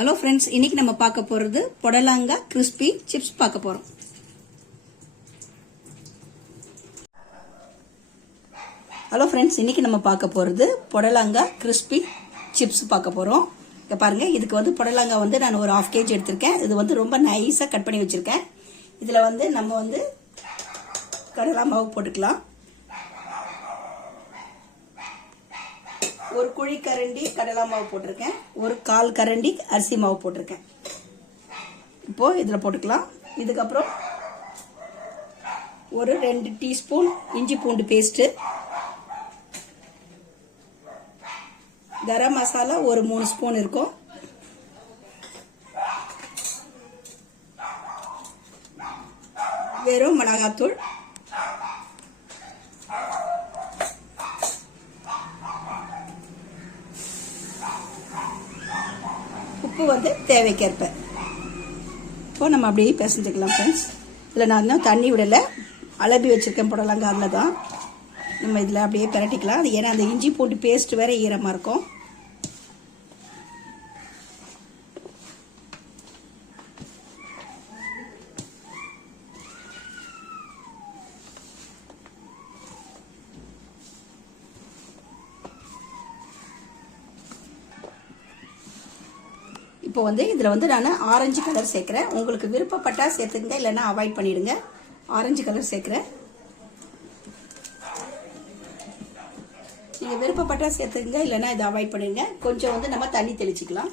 Hello friends இன்னைக்கு நம்ம பார்க்க போகிறது புடலங்கா கிறிஸ்பி சிப்ஸ் பார்க்க போகிறோம் ஹலோ ஃப்ரெண்ட்ஸ் இன்னைக்கு நம்ம பார்க்க போகிறது புடலங்கா கிறிஸ்பி சிப்ஸ் பார்க்க போகிறோம் இங்கே பாருங்கள் இதுக்கு வந்து புடலங்காய் வந்து நான் ஒரு ஹாஃப் கேஜி எடுத்திருக்கேன். இது வந்து ரொம்ப நைஸாக கட் பண்ணி வச்சுருக்கேன். இதில் வந்து நம்ம வந்து கடலா மாவு போட்டுக்கலாம். ஒரு குழி கரண்டி கடலை மாவு போட்டிருக்கேன். ஒரு கால் கரண்டி அரிசி மாவு போட்டிருக்கேன். இப்போ இதில் போட்டுக்கலாம். இதுக்கப்புறம் ஒரு ரெண்டு டீஸ்பூன் இஞ்சி பூண்டு பேஸ்ட்டு. கரம் மசாலா ஒரு மூணு ஸ்பூன் இருக்கும். வெறும் மிளகாத்தூள். உப்பு வந்து தேவைக்கேற்ப. இப்போ நம்ம அப்படியே பிசைஞ்சுக்கலாம் ஃப்ரெண்ட்ஸ் இதில் நான் தான் தண்ணி விடலை. அலபி வச்சுருக்கேன் புடலங்க அதில் தான். நம்ம இதில் அப்படியே பிரட்டிக்கலாம். அது ஏன்னா அந்த இஞ்சி பூண்டு பேஸ்ட் வேறு ஈரமாக இருக்கும். இப்போ வந்து இதில் வந்து நான் ஆரஞ்சு கலர் சேர்க்குறேன். உங்களுக்கு விருப்பப்பட்டா சேர்த்துங்க இல்லைன்னா அவாய்ட் பண்ணிவிடுங்க ஆரஞ்சு கலர் சேர்க்குறேன். நீங்கள் விருப்பப்பட்டா சேர்த்துங்க இல்லைன்னா இதை அவாய்ட் பண்ணிடுங்க. கொஞ்சம் வந்து நம்ம தண்ணி தெளிச்சிக்கலாம்.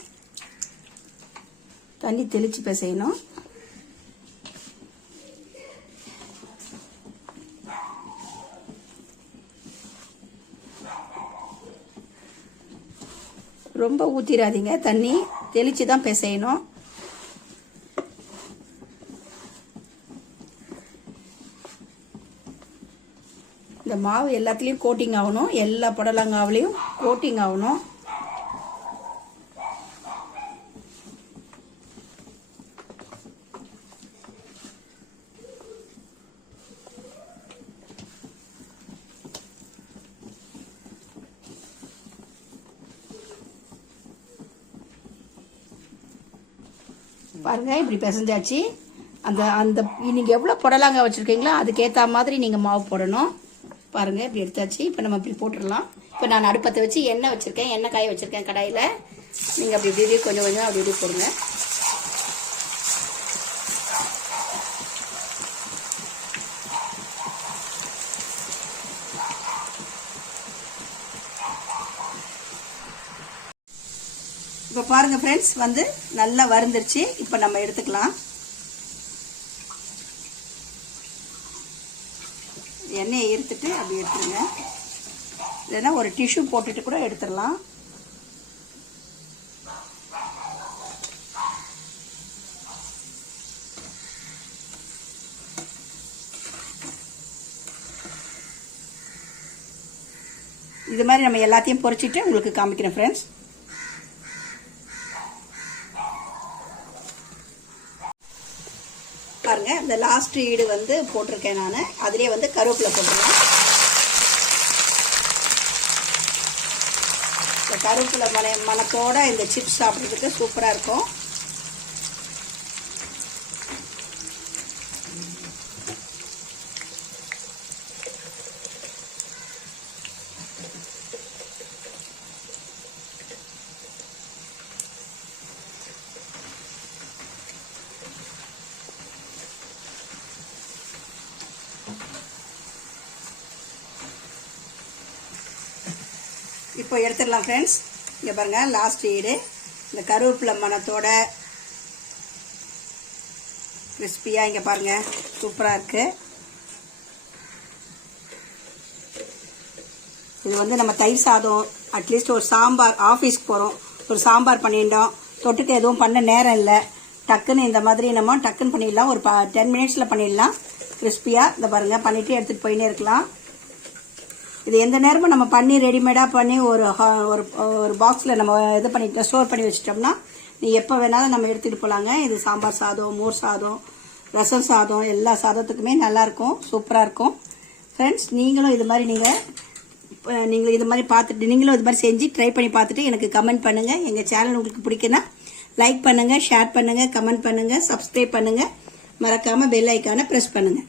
தண்ணி தெளித்து பிசையணும். ரொம்ப ஊற்றிடாதீங்க தண்ணி. தெளித்து தான் பிசையணும். இந்த மாவு எல்லாத்துலேயும் கோட்டிங் ஆகணும். எல்லா புடலங்காவிலையும் கோட்டிங் ஆகணும். பாருங்கள் இப்படி பிசைஞ்சாச்சு. அந்த அந்த நீங்கள் எவ்வளோ புடலாங்க வச்சுருக்கீங்களோ அதுக்கேற்ற மாதிரி நீங்கள் மாவு போடணும். பாருங்கள் இப்படி எடுத்தாச்சு. இப்போ நம்ம இப்படி போட்டுடலாம். இப்போ நான் அடுப்பத்தை வச்சு எண்ணெய் வச்சுருக்கேன் எண்ணெய் காய வச்சுருக்கேன் கடாயில். நீங்கள் அப்படி இப்படி இப்படி கொஞ்சம் கொஞ்சம் அப்படி இப்படி போடுங்க. இப்போ பாருங்க ஃப்ரெண்ட்ஸ் வந்து நல்லா வறுந்துருச்சு. இப்போ நம்ம எடுத்துக்கலாம். எண்ணெயை எடுத்துட்டு அப்படி எடுத்துருங்க. இல்லைன்னா ஒரு டிஷ்யூ போட்டுட்டு கூட எடுத்துடலாம். இது மாதிரி நம்ம எல்லாத்தையும் பொறிச்சிட்டு உங்களுக்கு காமிக்கிறேன் ஃப்ரெண்ட்ஸ் பாருங்க. இந்த லாஸ்ட் ஈடு வந்து போட்டிருக்கேன் நான். அதுலேயே வந்து கருவேப்பிலை போட்டுருவேன் இந்த கருவேப்பிலை மன மனத்தோட இந்த சிப்ஸ் சாப்பிட்றதுக்கு சூப்பராக இருக்கும். இப்போ எடுத்துடலாம் ஃப்ரெண்ட்ஸ் இங்கே பாருங்கள் லாஸ்ட் ஈடு. இந்த கருவேப்பிலை மணத்தோட கிறிஸ்பியாக இங்கே பாருங்கள் சூப்பராக இருக்குது இது வந்து நம்ம தயிர் சாதம் அட்லீஸ்ட் ஒரு சாம்பார் ஆஃபீஸ்க்கு போகிறோம் ஒரு சாம்பார் பண்ணிட்டோம் தொட்டுக்கு எதுவும் பண்ண நேரம் இல்லை. டக்குன்னு இந்த மாதிரி நம்ம டக்குன்னு பண்ணிடலாம். ஒரு ப டென் மினிட்ஸில் பண்ணிடலாம். கிறிஸ்பியாக இந்த பாருங்கள் பண்ணிவிட்டு எடுத்துகிட்டு போயின்னே இருக்கலாம். இது எந்த நேரமும் நம்ம பண்ணி ரெடிமேடாக பண்ணி ஒரு ஒரு ஒரு பாக்ஸில் நம்ம இது பண்ணி ஸ்டோர் பண்ணி வச்சிட்டோம்னா நீ எப்போ வேணாலும் நம்ம எடுத்துகிட்டு போகலாங்க இது சாம்பார் சாதம் மோர் சாதம் ரசம் சாதம் எல்லா சாதத்துக்குமே நல்லாயிருக்கும் சூப்பராக இருக்கும். ஃப்ரெண்ட்ஸ் நீங்களும் இது மாதிரி நீங்கள் நீங்கள் இது மாதிரி பார்த்துட்டு நீங்களும் இது மாதிரி செஞ்சு ட்ரை பண்ணி பார்த்துட்டு எனக்கு கமெண்ட் பண்ணுங்கள் எங்கள் சேனல் உங்களுக்கு பிடிக்குன்னா லைக் பண்ணுங்கள் ஷேர் பண்ணுங்கள் கமெண்ட் பண்ணுங்கள் சப்ஸ்கிரைப் பண்ணுங்கள் மறக்காமல் பெல் ஐக்கானை ப்ரெஸ் பண்ணுங்கள்